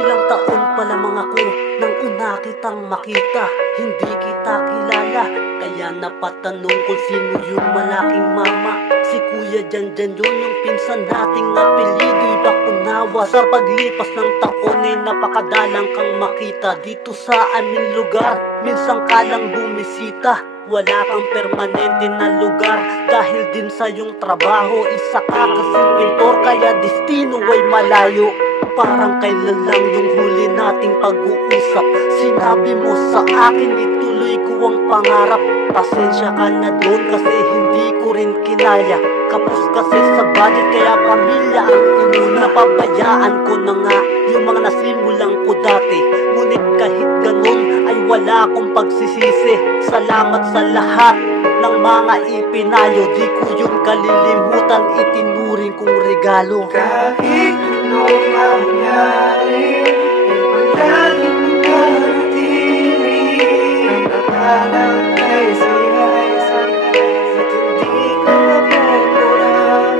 Ilang taon pa lamang ako nang una kitang makita. Hindi kita kilala, kaya napatanong kung sino yung malaking mama. Si Kuya Janjan yun, yung pinsan nating apelyido'y Bakunawa. Sa paglipas ng taon ay napakadalang kang makita dito sa aming lugar. Minsan ka lang bumisita, wala kang permanente na lugar. Dahil din sa iyong trabaho, isa ka kasing pintor, kaya destino ay malayo. Parang kailan lang yung huli nating pag-uusap. Sinabi mo sa akin ituloy ko ang pangarap. Pasensya ka na doon kasi hindi ko rin kinaya. Kapos kasi sa budget kaya pamilya ang inuna. Pabayaan ko na nga yung mga nasimulan ko dati. Ngunit kahit ganun ay wala akong pagsisisi. Salamat sa lahat ng mga ipinayo. Di ko yung kalilimutan, itinuring kong regalo. Kahit anong mangyari, ay palaging manatili ang nakalang kay sihay at hindi ko mapapurahan.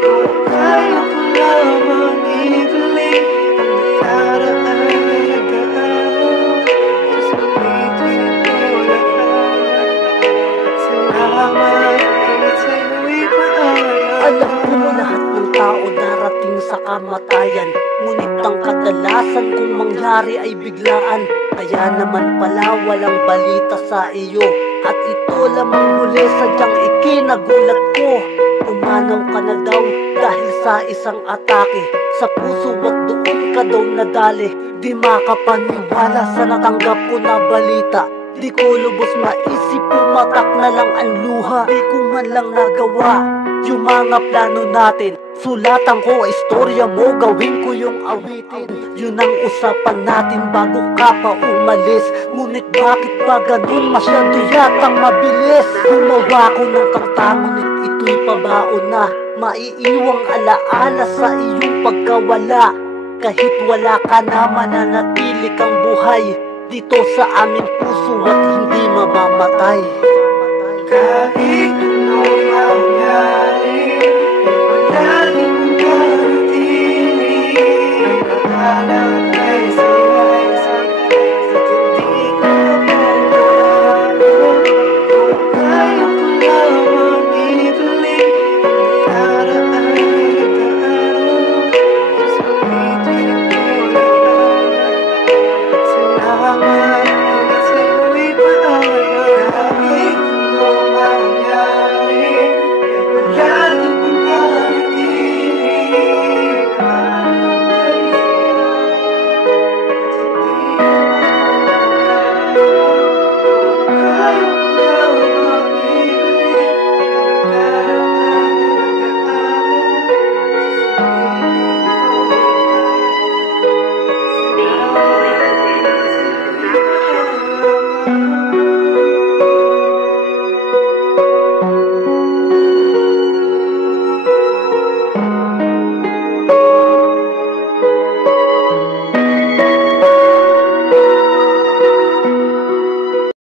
Kung kaya ko lamang ibalik ang nakaraan na daan, Diyos ulitin ko lahat. Salamat at sa'yo'y paaya. Alam ko lahat ng tao darating sa kamatayan, ngunit ang kadalasan kung mangyari ay biglaan. Kaya naman pala walang balita sa iyo, at ito lamang huli sadyang ikinagulat ko. Umanaw ka na daw dahil sa isang atake sa puso at doon ka daw nadali. Di makapaniwala sa natanggap ko na balita. Di ko lubos maisip, pumatak na lang ang luha. Di ko man lang nagawa yung mga plano natin. Sulatan ko istorya mo, gawin ko yung awitin. Yun ang usapan natin bago ka pa umalis. Ngunit bakit ba ganun, masyado yatang mabilis. Gumawa ko ng kanta, ngunit ito'y pabaon na. Maiiwang alaala sa iyong pagkawala. Kahit wala ka na, mananatili kang buhay dito sa aming puso at hindi mamamatay. Kahit anong mangyari, ay palaging manatili ang nakalang